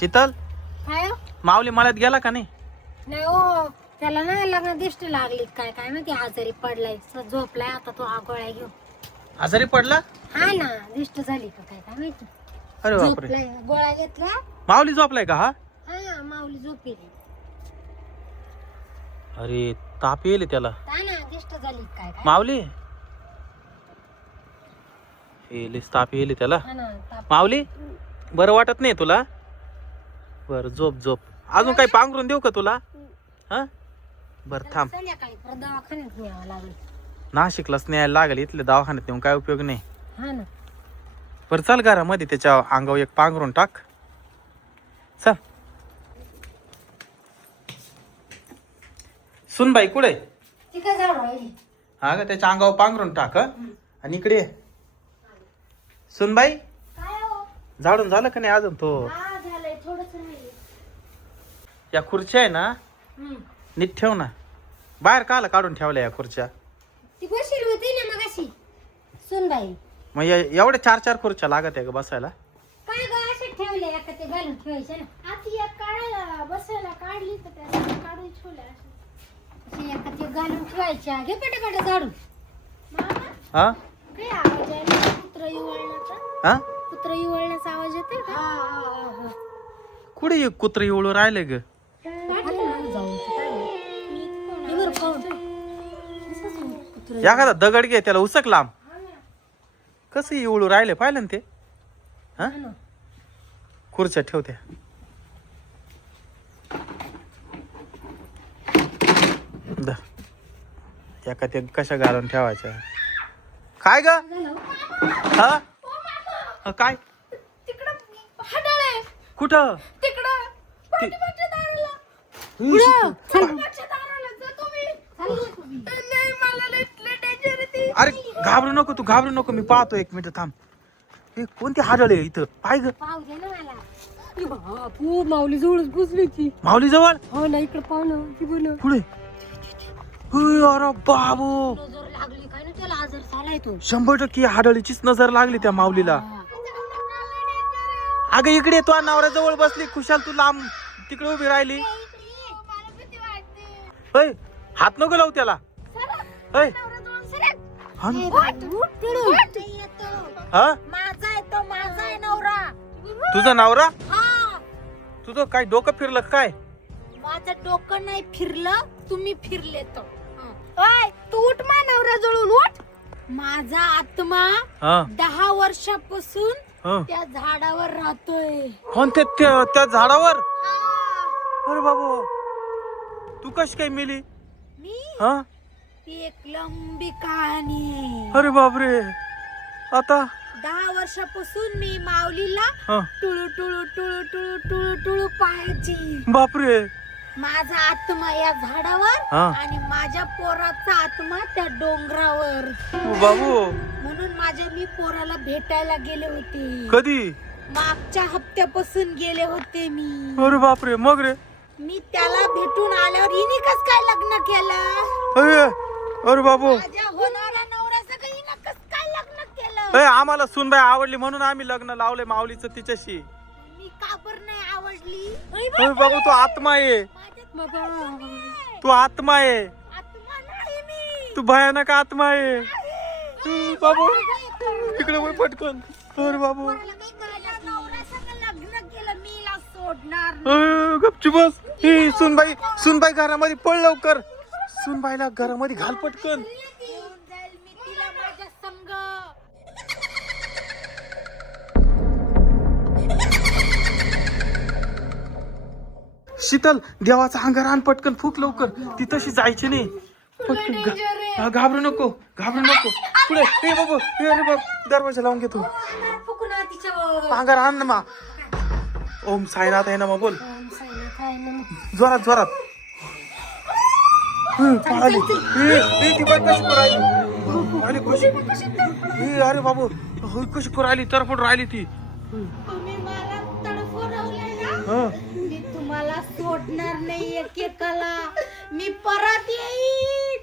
शीतल? काय हो? माऊली मळ्यात गेला का नाही? नाही हो त्याला ना लग्न दिष्टी लागली. काय काय माहिती आजारी पडलाय. स- झोपलाय आता तो हा गोळ्या घेऊ आजारी पडला? हा ना दिष्ट झाली का काय काय माहिती? अरे बापरे. झोपलाय गोळ्या घेतल्या. माऊली झोपलाय का हा? हा माऊली झोपेली. अरे ताप येईल त्याला. ना दिष्ट झाली काय काय? माऊली? येलीस ताप येईल त्याला. हा ना ताप- माऊली बरं वाटत नाही तुला? बर झोप झोप. अजून काही पांघरून देऊ का तुला? हा? बर थांब. संध्याकाळी परत दवाखान्यात न्यावं लागेल. नाशिकलाच न्यायला लागेल इथल्या दवाखान्यात नेऊन काय उपयोग नाही. हा ना. बरं चाल घरामध्ये त्याच्या अंगावर एक पांघरून टाक. चल. सुनबाई कुठे? ती काय झाड राहिली. हा का त्याच्या अंगावर पांघरून टाक हं? आणि इकडे ये. सुनबाई काय हो? झाडून झालं का नाही अजून तो? हा. या खुर्च्या आहे ना? हम्म. नीट ठेव ना. बाहेर काला काढून ठेवल्या या खुर्च्या? ती बशील होती ना मग अशी सुनबाई मग या- एवढ्या चार चार खुर्च्या लागत आहे का बसायला? काय ग ठेवले एका ते घालून ठेवायचे ना. आता या काढायला बसायला काढली तर त्याला काढून ठेवल्या अशा. असे एका ते घालून ठेवायच्या. घे पटे पटे झाडून. मामा? हा? काय आवाज आहे कुत्र इवळण्याचा हा? कुत्र इवळण्याचा आवाज येतोय का? कुठे एक कुत्र एवढं राहिले ग? एखादा दगड घे त्याला उसक लांब. कसं एवढं राहिले पाहिलं ना ते? हा? खुर्च्या ठेवत्या द. एका ते कशा घालून ठेवायच्या? काय ग? हा? काय? कुठं? तिकडं. ती- घाबरू नको तू घाबरू नको मी पाहतो एक मिनिट थांब. हे कोणती हाडळ आहे इथं? पाय ग. पाव दे ना मला. बापू माऊली जवळच बसली ती माऊली जवळ? हो ना इकडे ना ती बोल. पुढे. अरे बाबू. नजर लागली काय ना त्याला आजार झालाय तो. शंभर टक्के हाडळीचीच नजर लागली त्या माऊलीला. अगं इकडे तू नवऱ्या जवळ बसली खुशाल तू लांब तिकडे उभी राहिली. हात नको लावू त्याला. हा? न- हा माझा आहे तो माझा आहे नवरा. तुझा नवरा? हा. तुझं काय डोकं फिरलं का काय? माझं डोकं नाही फिरलं तुम्ही फिरले तो ओय तू उठ मा नवरा जळून उठ. माझा आत्मा हा. दहा वर्षापासून हा. त्या झाडावर राहतोय. कोणत्या त्या त्या झाडावर? हा. अरे बाबू तू कशी काय मेली? मी? हा? ती एक लंबी कहाणी आहे. अरे बापरे. आता? दहा वर्षापासून मी माऊलीला हा. टुळू टुळू टुळू टुळू टुळू टुळू पाहायची. बापरे. माझा आत्मा या झाडावर हा. आणि माझ्या पोराचा आत्मा त्या डोंगरावर. ओ बाबू. म्हणून माझ्या मी पोराला भेटायला गेले होते. कधी? मागच्या हप्त्यापासून गेले होते मी. अरे बापरे. मग रे? मी त्याला भेटून आल्यावर हिने कस काय लग्न केलं? अरे अरे बाबू. अय आम्हाला सुनबाई आवडली म्हणून आम्ही लग्न लावले माऊलीचं तिच्याशी. मी का बरं नाही आवडली? अरे बाबू तू आत्मा आहे. तू आत्मा आहे. आत्मा नाही मी. तू भयानक आत्मा आहे. अरे बाबू इकडे वळ पटकन. अरे बाबू. पोराला काय करायचं? नवऱ्यासंग लग्न केलं मी हिला सोडणार नाही. अय, गपची बस. ही सुनबाई सुनबाई घरामध्ये पळ लवकर. सुनबाईला घरामध्ये घाल पटकन. शीतल देवाचा अंगार आण पटकन फुक लवकर. ती तशी जायची नाही. पटकन हा, घाबरू नको घाबरू नको. पुढे ए बाबू ए अरे बाब दरवाजा लावून घेतो. अंगार आण ना मा. ओम साईनाथ आहे ना मग बोल. जोरात जोरात. ए, ती बाई कशी अरे कशी? ए, अरे बाबू होय कशी करू राहिली तरफड राहिली ती. तुम्ही मला तडफडवलंय ना. मी तुम्हाला सोडणार नाही एकेकाला. मी परत येईन.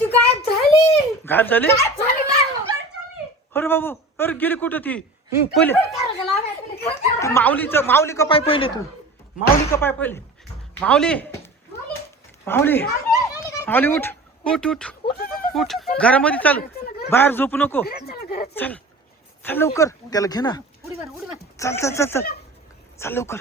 ती गायब झाली. गायब. अरे बाबू अरे गेली कुठं ती? पहिले. तू माऊलीचं माऊली का पाय पहिले तू? माऊली का पाय पहिले? माऊली माऊली माऊली उठ उठ उठ उठ. घरामध्ये चाल. बाहेर झोपू नको. चल चल लवकर. त्याला घे ना. चल चल चल चल. चल लवकर.